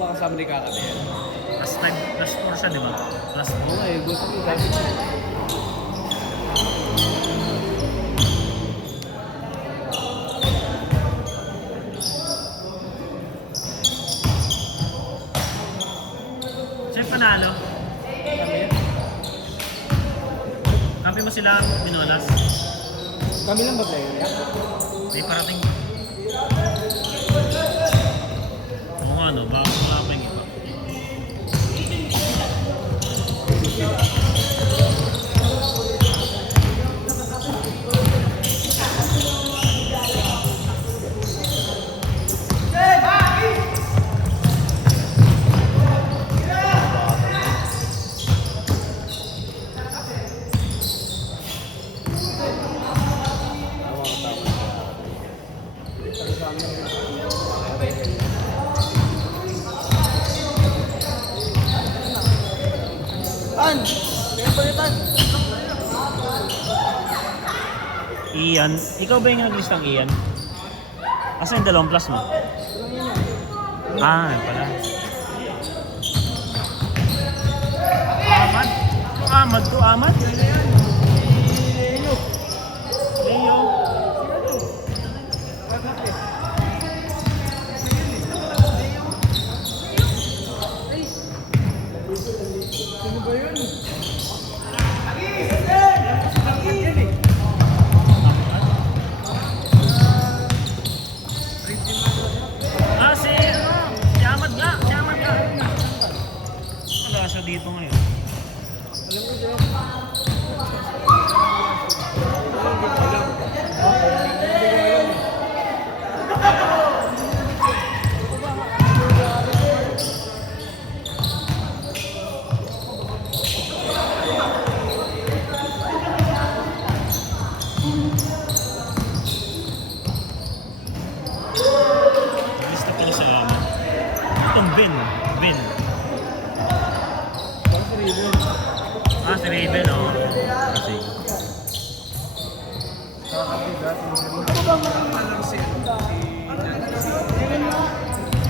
makasama ni Kakati yan. Plus 5, plus 4 siya, di ba? Plus 4. Oo eh, gusto ko sabi ko. Siya yung panalo. Kami? Kampi mo sila, Minolas. Kami lang ba player yan? May parating. Oo nga, no? Baka pa yung iba. Tan! Kaya palitan! Ian. Ikaw ba yung nag-listang Ian? Asa yung dalawang plus mo? Ah, yun pala. Ahmad? Ahmad to, Ahmad? Leo. Sino ba yun? Ah, si Ahmad nga. Si Ahmad nga. Wala siya dito ngayon. Alam ko dyan. Lista pala sa Ahmad. Itong Ben. Ben. Parang si Riven. Ah, si Raven, oh. Kasi. Ano ba mga si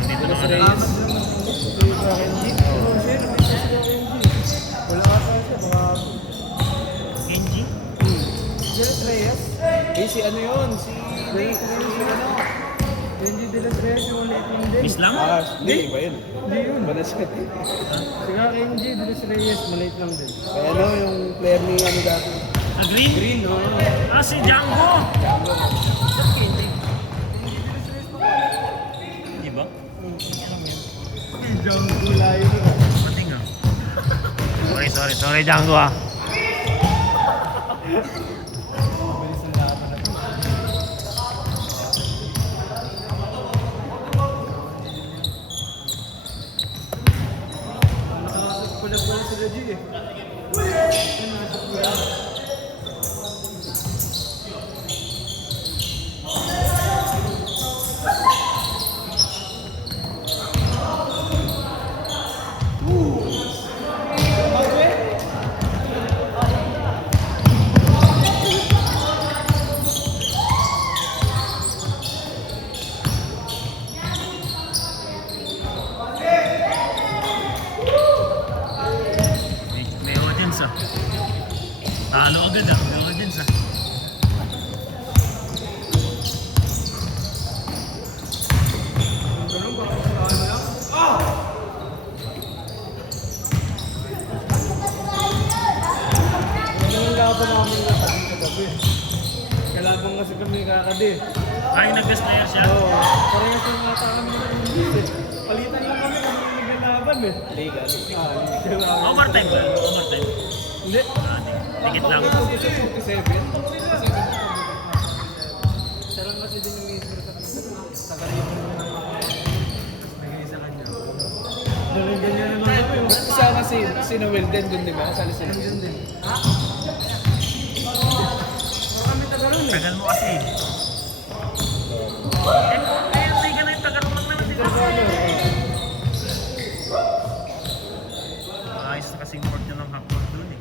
Dito na Reyes? nga. Si Kenji? Oo, siya. Wala ka pa siya. Mga... Kenji? Jeff Reyes? Eh, si ano yun? Si ano? Kenji de los Reyes, yung ulit lang din. Miss lang? Hindi, iba yun. Hindi yun. Iba na siya. Sika Kenji de los Reyes, maliit lang din. Kaya ano, yung player ni ano dati? Ah, Green? Green, no? Ah, si Django! Kenji. Di ba? Jump layo na. Pati nga. Sorry, Django ah. Mabilis ang lahat na. Nakasok pala sila G eh. May audience ah. Talo agad ah. May audience ah. Ganun ba? Ano lang? Yung laban namin na kami kagabi. Kalaban kasi kami kakadi. Ay, nag-best player siya. Oo. Parehas yung ata kami ng English eh. Palitan lang kami kung may naglalaban eh. Legal. Overtime ba? Overtime. Hindi. Ah, tikit lang. Kasi 47. Siya lang kasi din yung minister sa kanila. Sa kanila mo naman nag-iisa kanya. Ganyan naman ako yung... Ba't kasama si Noel din dun, di ba? Sali sila. Ganyan din. Ha? Marami tagalon eh. Tagal mo kasi. Hindi ka na yung tagal lang naman dito. Ayos na kasing court nyo ng hapon dun eh.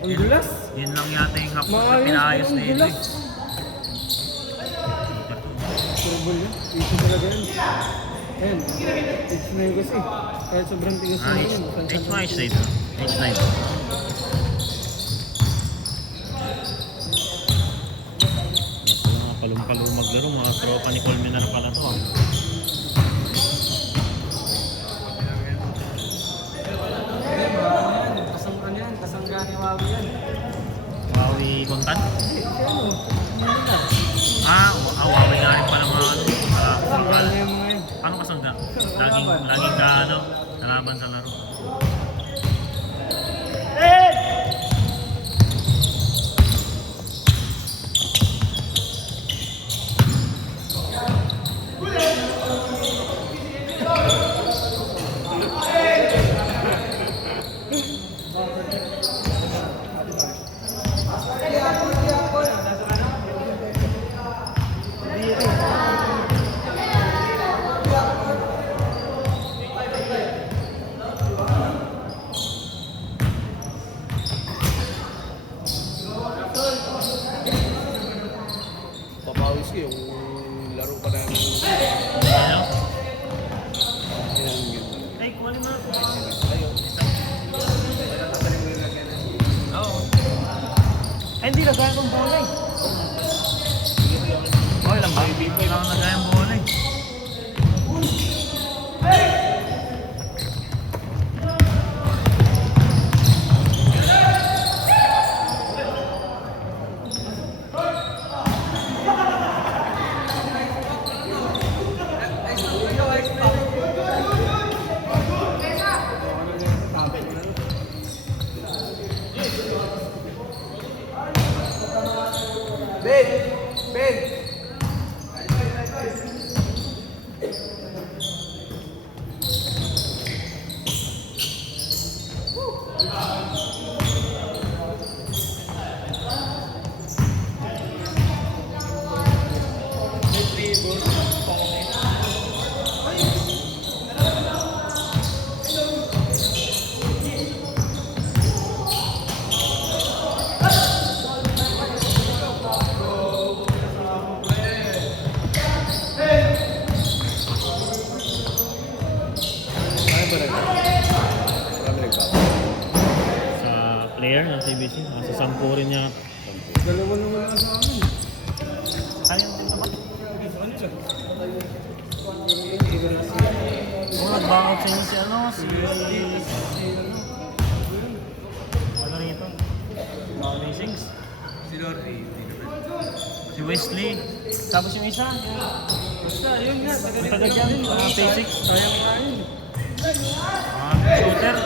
Ang dulas. Yun lang yata yung hapon na Maayos, pinayos ang na yun dulas. eh. Turbol yun. Issue talaga yun. Ayan, it's na yung kasi. Kahit sobrang tigas na yun. H1 H9 to. H9. Ito mga palong-palong maglaro, mga tropa ni Colmenar pala to. Ah. Kasang ano yan, kasang gani wawi yan. Wawi Kontan? Si ano, Manila. Wawi nga rin pala mga ano. Kasang gani yung mga yun. Paano kasangga? Laging ka ano, nalaban sa laro. Papawis ko yung laro pa namin. Ano? Yan. Ay, kuha mo. Oo. Ay, hindi na kaya kong bola eh. Okay lang ba? Hindi lang na kaya ang bola eh. Ben! Ano ba nagpa? Marami nagpa. Sa player ng CBC, nasa 10 rin niya. Dalawa na wala sa amin. Sayang din naman. Iba na siya. Oo, nag-backout sa inyo si ano, ano rito? Amazings. Si Lordy. Si Wesley. Tapos yung isa, Basta, yun nga. taga dyan, P6. Sayang nga yun. Shooter.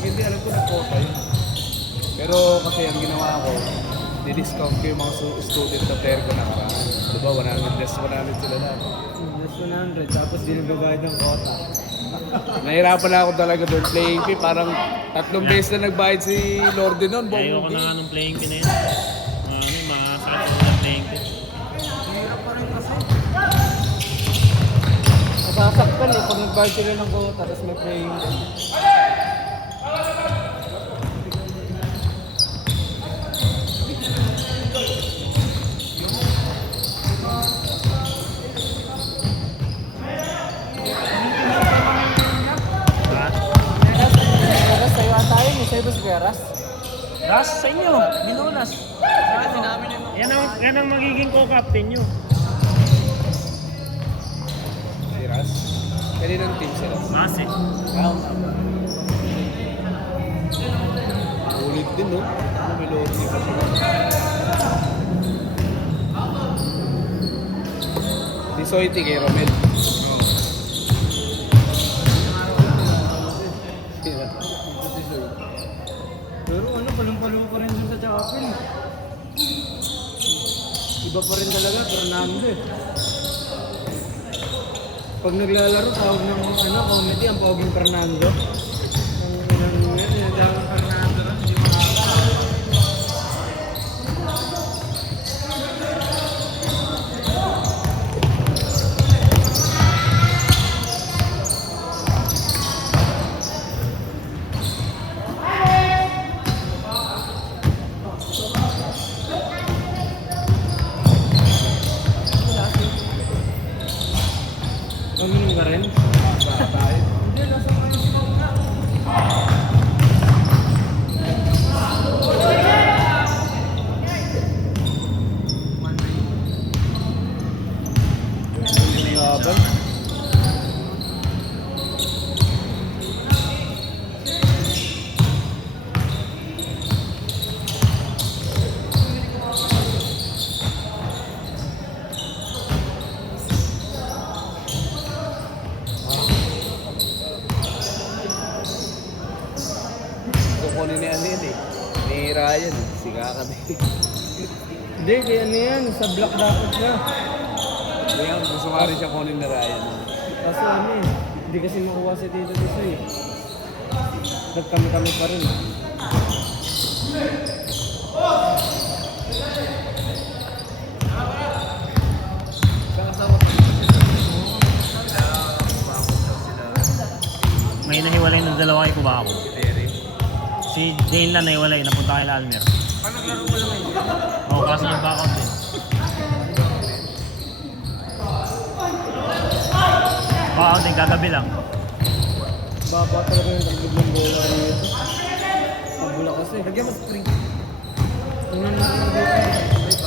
Hindi alam ko na quota yun. Pero kasi ang ginawa ko, di-discount ko yung mga student na player ko nakaraan. Diba, 100 sila na. Plus 100, tapos di nagbabayad ng quota. Nahirapan na ako talaga doon playing fee. Parang 3 beses na nagbayad si Lordy noon. Ayoko na nga nung playing pin na yun. Mga sakit na playing pin. Hirap pa rin kasi. Masasaktan eh, pag nagbayad sila ng quota, tapos may playing. Geras, sa'yo ata yun eh. Sa'yo ba si Geras? Ras, sa inyo, Minunas. Yan ang magiging co-captain nyo. Si Ras. Kaninang team si Ras? Masi. Ulit din, no? Ano may Lordy pa siya. Si Soiti kay Romel. Pero ano, palong-palo pa rin dun sa chapel. Iba pa rin talaga, Fernando eh. Pag naglalaro, tawag ng comedy, ang poging Fernando. Ang Fernando rin, hindi makakala. Ryan. Si Kakat. Hindi, kaya ano yan, sa black dapat na. Kaya gusto nga rin siya kunin na Ryan. Kaso ano eh, hindi kasi makuha si Tito Dito eh. Nagkami-kami pa rin. May nahiwalay ng dalawa kay Kubako. Si Jane lang nahiwalay, napunta kay Almer. Ano naglaro mo lang yun? Oo, kaso nag-back out din. Back out din, kagabi lang. Baba talaga yung taglog ng bola rito. Pagbola kasi. Lagyan mo spring. Ano na naman dito?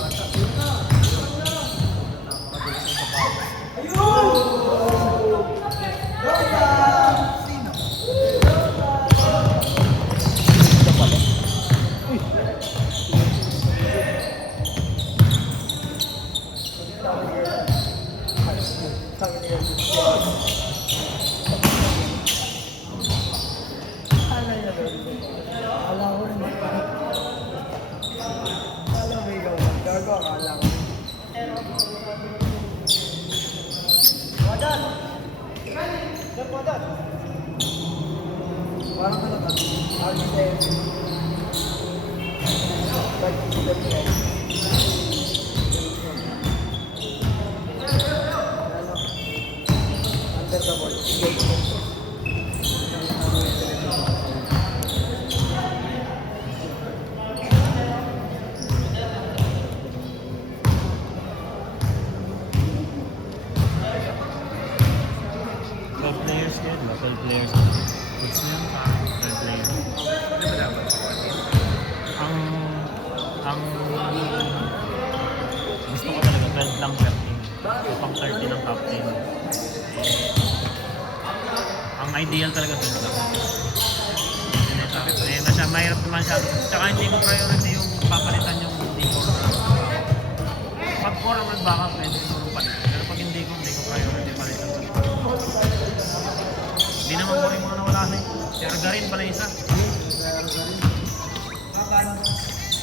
Parang ano ka? Under the ball. Players yan, 12 players. What's yun? 12 players. Ang gusto ko talaga 12 lang per team. So, pang 30 ng captain. Ang ideal talaga 12 lang. Eh, masya, mahirap naman siya. Tsaka hindi ko priority yung papalitan yung hindi ko. Pag 4 ang nag-backup, pwede ko palitan. Pero pag hindi ko priority palitan. Hindi naman po rin mga nawala na eh. Si Argarin pala isa.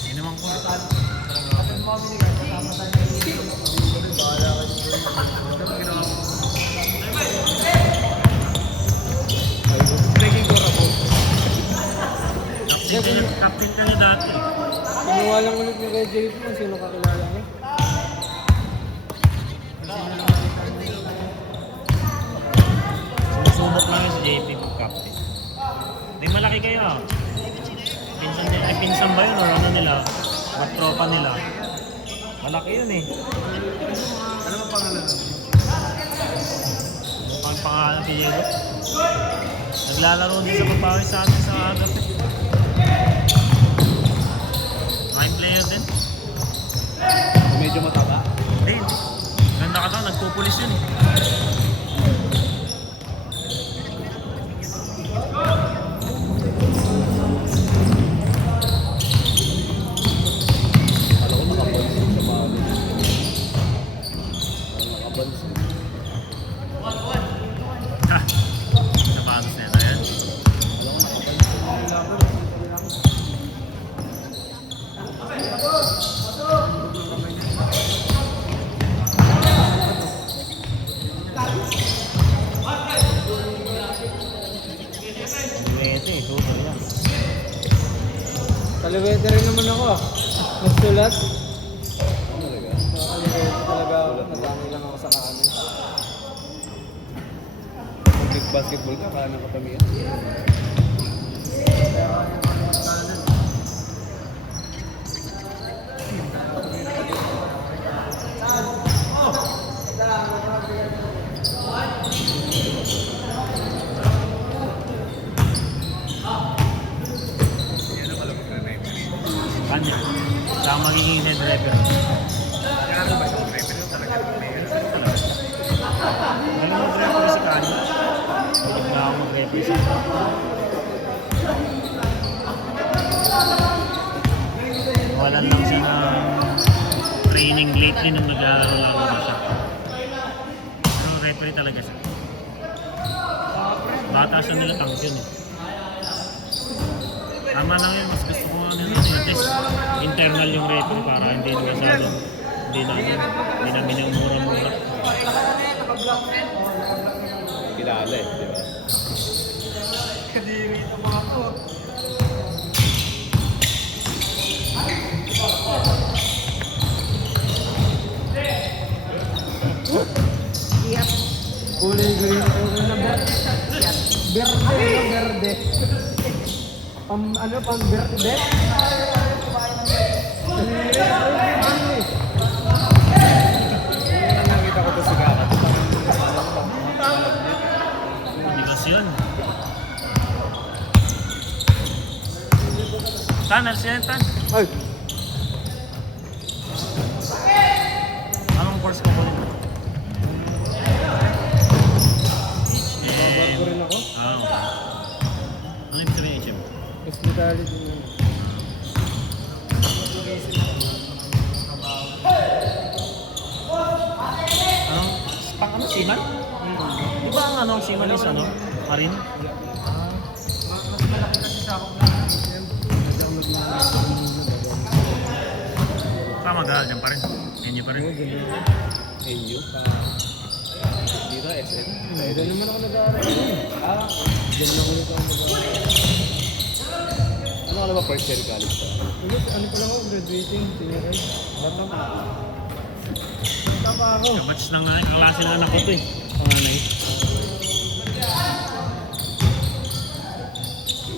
Hindi naman po. Taking ko na po. Captain ka niya dati. Kinuha lang ulit ni Red JP kung sino kakilala niya. Sumusubok lang yun si JP kung captain. Hindi malaki kayo ah. Pinsan nila. Ay pinsan ba yun or ano nila? Magtropa nila. Malaki yun eh. Ano ang pangalan? Ang pangalan si Diego. Naglalaro din sa pagpawis sa atin sa agap eh. Mind player din. Medyo mataba. Hindi. Ganda ka daw, nagpupulis yun eh. Alam ko nakabansin sa mga nakabansin. Ha! Napatos na yan. Duwete eh, super yan. Kaliwete rin naman ako ah. Nagsulat. Talaga. Kaliwete talaga ako. Nadami lang ako sa kanin. Kung basketball ka, kaya ng katamihan. Kanya. Saka magiging head driver. Kaya ba yung driver yung talaga yung player? Galing mag-driver si Kanya. Huwag na ako mag-represent. Walan lang siya ng training lately nung naglalaro-laro na siya. Pero referee talaga siya. Bata siya nila tank yun eh. Tama lang yun, mas gusto ko nga nila Just internal yung referee para hindi na masyadong hindi na minumura-mura. Kilala eh, di ba? Kulay green. Kulay na verde. Verde. Pang verde? Nakita ko to sa gakat. Bigas yun. Tan, alsiyan tan. Ay! Anong course ko kunin? Babar ko rin ako. Ah, okay. Ano ibig sabihin HM? Hospitality na. Ano? Pang ano? Seaman? Di ba ang ano? Seaman is ano? Marine? Mag-aaral dyan pa rin. Inyo pa rin. NU? Dito, SM? Diyan naman ako nag-aaral. Diyan lang ulit ako nag-aaral. Ano ka na ba first year college pa? Ano pa lang ako, graduating, senior high. Bata pa. Bata pa ako. Kabatch ng klase ng anak ko to eh. Panganay.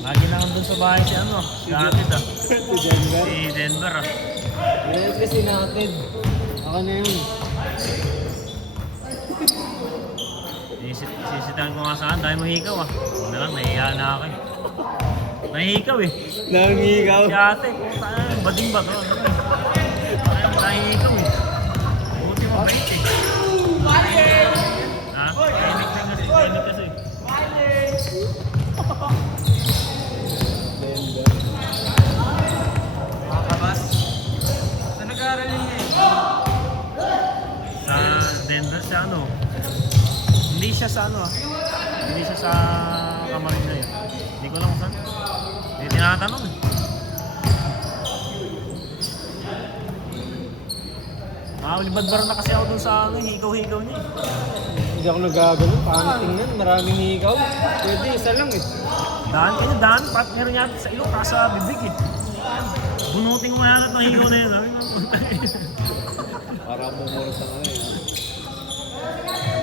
Lagi na doon sa bahay si ano, si Atid ah. Si Denver. Si Denver ah. Yan kasi natin. Ako na yun. Sisitahan ko nga saan dahil mahikaw ah. Huwag na lang, nahihiya na ako eh. Nahihikaw eh. Nangigaw. Si ate, kung saan, bading ba to? Ano eh? Nahihikaw eh. Buti mo bait eh. Ha? Tahimik lang kasi. Tahimik kasi. Denver. Makakabas. Saan nag-aaral niya eh? Sa Denver siya ano? Hindi siya sa ano ah. Hindi siya sa Camarines na yun. Hindi ko alam kung saan. Hindi tinatanong eh. Libad-baro na kasi ako dun sa ano, hikaw-hikaw niya eh. Hindi ako nagagano. Paano tingnan? Maraming higaw. Pwede, isa lang eh. Daan kanya, daan. Partner niya sa ilong, kasa bibig eh. Bunutin ko yan at nahigaw na yun. Para mumura sa nga eh.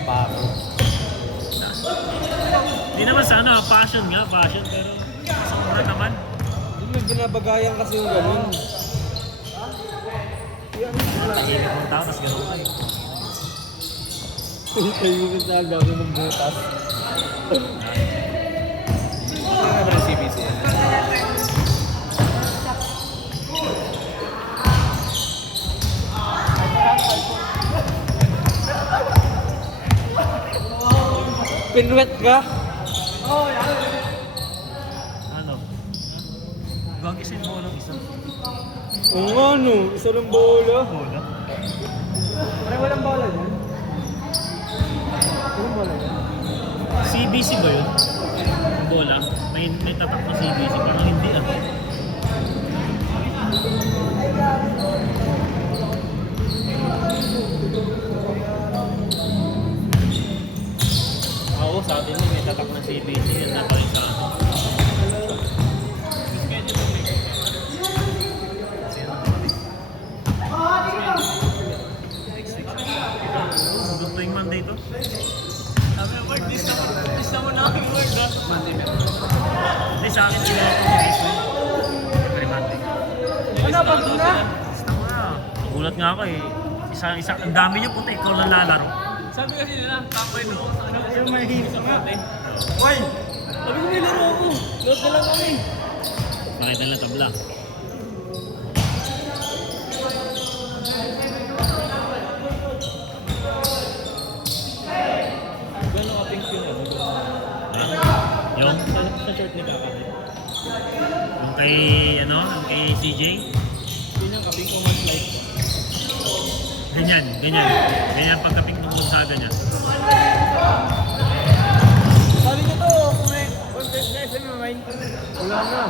Paro. Hindi naman sa ano, passion nga, passion. Pero sa mura naman. Yung may binabagayan kasi yung ganun. Tahimik mong tao, tas gano'n kayo. Tayo yung sa dami ng butas. Ano nga ba ng CBC yan? Pinwet ka? Ano? Gagisin mo ng isa. Oo nga no. Isa ng bola. Bola? Parang walang bola dyan. Walang bola dyan. CBC ba yun? Ang bola? May tatak na CBC. Parang hindi ah. Oo, sa atin yun, may tatak na CBC. Yan na tayo sa atin. Hanggang tuwing Monday to? Sabi ng word, dis naman na ang word ha? Monday meron. Hindi sa akin sila ako every Monday. Ano, pag na? Basta mo na. Nagulat nga ako eh. Ang dami niyo puti, ikaw lang lalaro. Sabi kasi nila, tambay doon sa ano. Yung may hinis Sa mate. Uy! Sabi ko may laro ako. Load na lang kami. Pakita lang tabla. Gano'n ka-pink yun eh. Yung? Sa shirt ni Kaka. Yung kay, ano, yung kay CJ? Yun yung ka-pink kung mas light. Ganyan, ganyan. Ganyan pagkapik ng bulsa, ganyan. Sabi niyo to, kung may sa SMMI. Wala na.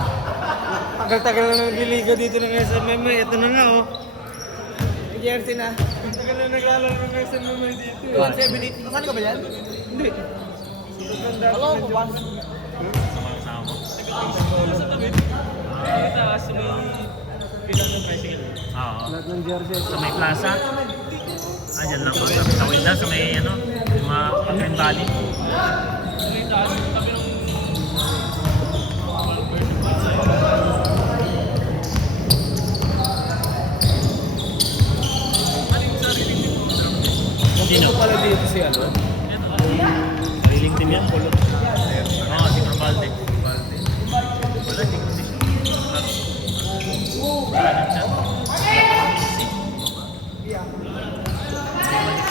Tagal-tagal na nagliligo dito ng SMMI. Ito na nga, oh. May jersey na. Tagal na naglalaro ng SMMI dito. 178. Kasali ka ba yan? Hindi. Hello, ko ba? Sama-sama mo. Sa tabi. Taas may pila ng tricycle. Oo. Lahat ng jersey. Sa may plaza. Ah, dyan lang. Sa tawid lang. Sa may ano. Yung mga Green Valley. May taas sa tabi ng Sino? Pala dito si ano? Sariling team yan.